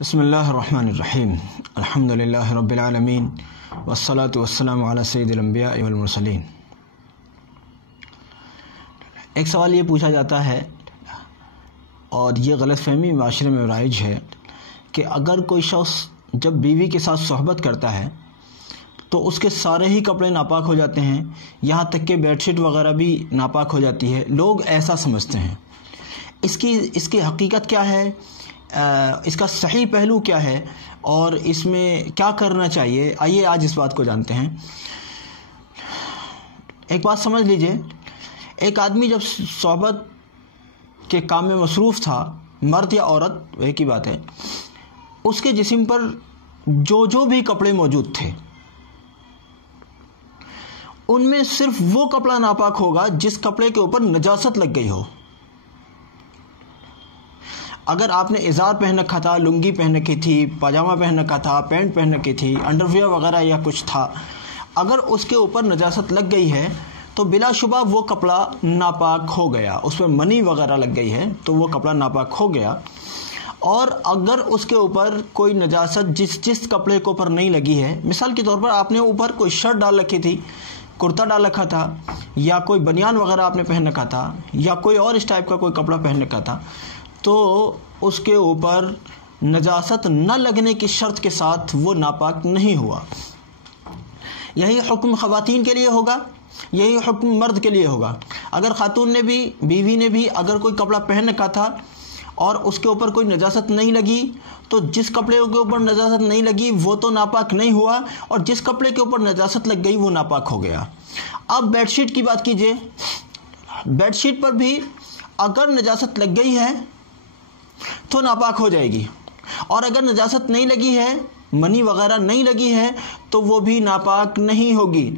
بسم اللہ الرحمن الرحیم الحمد للہ رب العالمین والصلاة والسلام علی سید الانبیاء والمرسلین۔ ایک سوال یہ پوچھا جاتا ہے اور یہ غلط فہمی معاشرے میں رائج ہے کہ اگر کوئی شخص جب بیوی کے ساتھ صحبت کرتا ہے تو اس کے سارے ہی کپڑے ناپاک ہو جاتے ہیں، یہاں تک کہ بیڈ شیٹ وغیرہ بھی ناپاک ہو جاتی ہے۔ لوگ ایسا سمجھتے ہیں۔ اس کی حقیقت کیا ہے، اس کا صحیح پہلو کیا ہے اور اس میں کیا کرنا چاہیے، آئیے آج اس بات کو جانتے ہیں۔ ایک بات سمجھ لیجئے، ایک آدمی جب صحبت کے کام میں مصروف تھا، مرد یا عورت ایک ہی بات ہے، اس کے جسم پر جو بھی کپڑے موجود تھے ان میں صرف وہ کپڑا ناپاک ہوگا جس کپڑے کے اوپر نجاست لگ گئی ہو۔ اگر آپ نے ازار پہن رکھا تھا، لنگی پہن رکھی تھی، پاجامہ پہن رکھا تھا، پینٹ پہن رکھی تھی، انڈر ویئر وغیرہ یا کچھ تھا، اگر اس کے اوپر نجاست لگ گئی ہے تو بلا شبہ وہ کپڑا ناپاک ہو گیا، اس میں منی وغیرہ لگ گئی ہے تو وہ کپڑا ناپاک ہو گیا۔ اور اگر اس کے اوپر کوئی نجاست جس کپڑے کے اوپر نہیں لگی ہے، مثال کے طور پر آپ نے اوپر کوئی شرٹ ڈال رکھی تھی، کرتا ڈال رکھا تھا، یا کوئی بنیان وغیرہ آپ نے پہن رکھا تھا، یا کوئی اور اس ٹائپ کا کوئی کپڑا پہن رکھا تھا، تو اس کے اوپر نجاست نہ لگنے کی شرط کے ساتھ وہ ناپاک نہیں ہوا۔ یہی حکم خواتین کے لیے ہوگا، یہی حکم مرد کے لیے ہوگا۔ اگر خاتون نے بھی، بیوی نے بھی اگر کوئی کپڑا پہن رکھا تھا اور اس کے اوپر کوئی نجاست نہیں لگی تو جس کپڑے کے اوپر نجاست نہیں لگی وہ تو ناپاک نہیں ہوا، اور جس کپڑے کے اوپر نجاست لگ گئی وہ ناپاک ہو گیا۔ اب بیڈ شیٹ کی بات کیجئے، بیڈ شیٹ پر بھی اگر نجاست لگ گئی ہے تو ناپاک ہو جائے گی، اور اگر نجاست نہیں لگی ہے، منی وغیرہ نہیں لگی ہے تو وہ بھی ناپاک نہیں ہوگی۔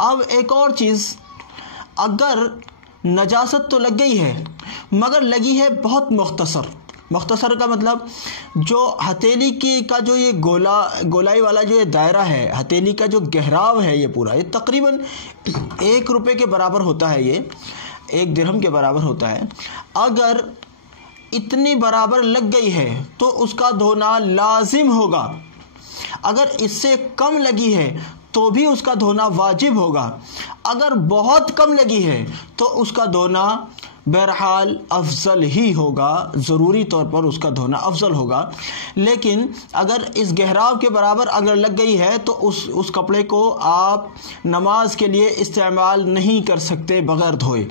اب ایک اور چیز، اگر نجاست تو لگ گئی ہے مگر لگی ہے بہت مختصر کا مطلب جو ہتھیلی کا جو یہ گولائی والا جو یہ دائرہ ہے، ہتھیلی کا جو گہراؤ ہے، یہ پورا یہ تقریباً 1 روپے کے برابر ہوتا ہے، یہ 1 درہم کے برابر ہوتا ہے۔ اگر اتنی برابر لگ گئی ہے تو اس کا دھونا لازم ہوگا، اگر اس سے کم لگی ہے تو بھی اس کا دھونا واجب ہوگا، اگر بہت کم لگی ہے تو اس کا دھونا بہرحال افضل ہی ہوگا، ضروری طور پر اس کا دھونا افضل ہوگا۔ لیکن اگر اس گہراؤ کے برابر اگر لگ گئی ہے تو اس کپڑے کو آپ نماز کے لیے استعمال نہیں کر سکتے بغیر دھوئے۔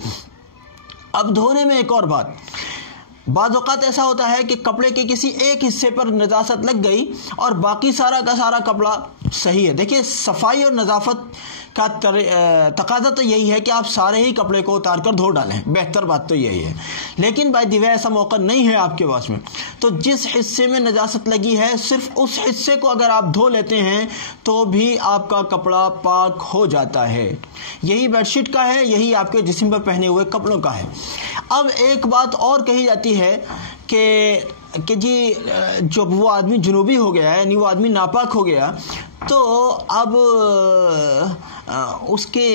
اب دھونے میں ایک اور بات، بعض اوقات ایسا ہوتا ہے کہ کپڑے کے کسی ایک حصے پر نجاست لگ گئی اور باقی سارا کا سارا کپڑا صحیح ہے۔ دیکھیے، صفائی اور نظافت کا تقاضا تو یہی ہے کہ آپ سارے ہی کپڑے کو اتار کر دھو ڈالیں، بہتر بات تو یہی ہے، لیکن بائی دی وے ایسا موقع نہیں ہے آپ کے پاس میں، تو جس حصے میں نجاست لگی ہے صرف اس حصے کو اگر آپ دھو لیتے ہیں تو بھی آپ کا کپڑا پاک ہو جاتا ہے۔ یہی بیڈ شیٹ کا ہے، یہی آپ کے جسم پر پہنے ہوئے کپڑوں کا ہے۔ اب ایک بات اور کہی جاتی ہے کہ جی جب وہ آدمی جنوبی ہو گیا ہے، یعنی وہ آدمی ناپاک ہو گیا، تو اب اس کے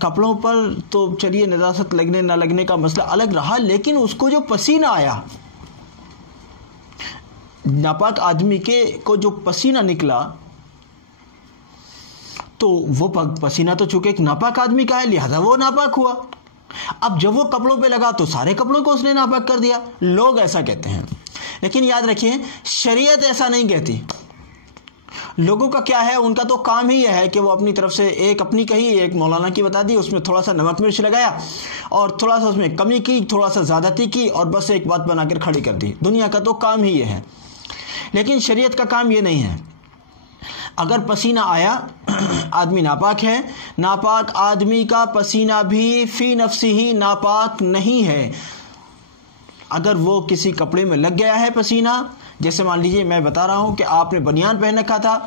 کپڑوں پر تو چلیے نجاست لگنے نہ لگنے کا مسئلہ الگ رہا، لیکن اس کو جو پسینہ آیا، ناپاک آدمی کو جو پسینہ نکلا، تو وہ پسینہ تو چونکہ ایک ناپاک آدمی کا ہے لہذا وہ ناپاک ہوا۔ اب جب وہ کپڑوں پہ لگا تو سارے کپڑوں کو اس نے ناپاک کر دیا، لوگ ایسا کہتے ہیں، لیکن یاد رکھیں شریعت ایسا نہیں کہتی۔ لوگوں کا کیا ہے، ان کا تو کام ہی یہ ہے کہ وہ اپنی طرف سے ایک اپنی کہی، ایک مولانا کی بتا دی، اس میں تھوڑا سا نمک مرچ لگایا اور تھوڑا سا اس میں کمی کی، تھوڑا سا زیادتی کی، اور بس ایک بات بنا کر کھڑی کر دی۔ دنیا کا تو کام ہی یہ ہے، لیکن شریعت کا کام یہ نہیں ہے۔ اگر پسینہ آیا، آدمی ناپاک ہے، ناپاک آدمی کا پسینہ بھی فی نفسی ہی ناپاک نہیں ہے۔ اگر وہ کسی کپڑے میں لگ گیا ہے پسینہ، جیسے مان لیجئے میں بتا رہا ہوں کہ آپ نے بنیان پہن رکھا تھا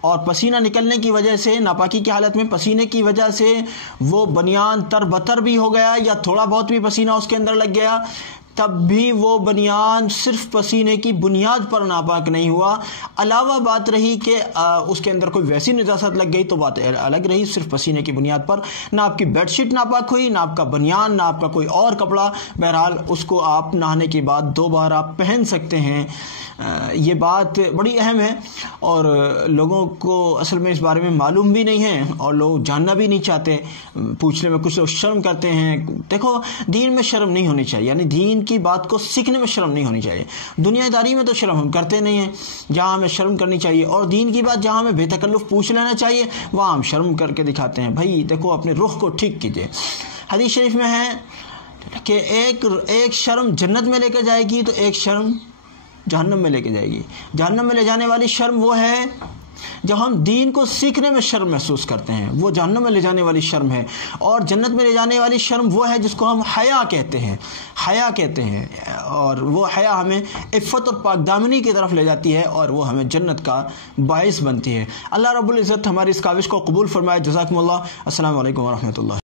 اور پسینہ نکلنے کی وجہ سے، ناپاکی کی حالت میں پسینے کی وجہ سے وہ بنیان تر بتر بھی ہو گیا یا تھوڑا بہت بھی پسینہ اس کے اندر لگ گیا، تب بھی وہ بنیان صرف پسینے کی بنیاد پر ناپاک نہیں ہوا. علاوہ بات رہی کہ اس کے اندر کوئی ویسی نجاست لگ گئی تو بات الگ رہی. صرف پسینے کی بنیاد پر نہ آپ کی بیڈ شیٹ ناپاک ہوئی، نہ آپ کا بنیان، نہ آپ کا کوئی اور کپڑا. بہرحال اس کو آپ نہانے کے بعد 2 بار آپ پہن سکتے ہیں. یہ بات بڑی اہم ہے اور لوگوں کو اصل میں اس بارے میں معلوم بھی نہیں ہے اور لوگ جاننا بھی نہیں چاہتے. پوچھنے میں کچھ لوگ شرم کرتے ہیں. دیکھو دین میں شرم نہیں ہونی چاہیے، یعنی دین کی بات کو سیکھنے میں شرم نہیں ہونی چاہیے. دنیا داری میں تو شرم ہم کرتے نہیں ہیں، جہاں ہمیں شرم کرنی چاہیے، اور دین کی بات جہاں ہمیں بے تکلف پوچھ لینا چاہیے وہاں ہم شرم کر کے دکھاتے ہیں. بھائی دیکھو اپنے رخ کو ٹھیک کیجیے. حدیث شریف میں ہے کہ ایک شرم جنت میں لے کے جائے گی تو ایک شرم جہنم میں لے کے جائے گی. جہنم میں لے جانے والی شرم وہ ہے جب ہم دین کو سیکھنے میں شرم محسوس کرتے ہیں، وہ جہنم میں لے جانے والی شرم ہے. اور جنت میں لے جانے والی شرم وہ ہے جس کو ہم حیا کہتے ہیں. حیا کہتے ہیں، اور وہ حیا ہمیں عفت اور پاک دامنی کی طرف لے جاتی ہے اور وہ ہمیں جنت کا باعث بنتی ہے. اللہ رب العزت ہماری اس کاوش کو قبول فرمائے. جزاکم اللہ. السلام علیکم ورحمۃ اللہ.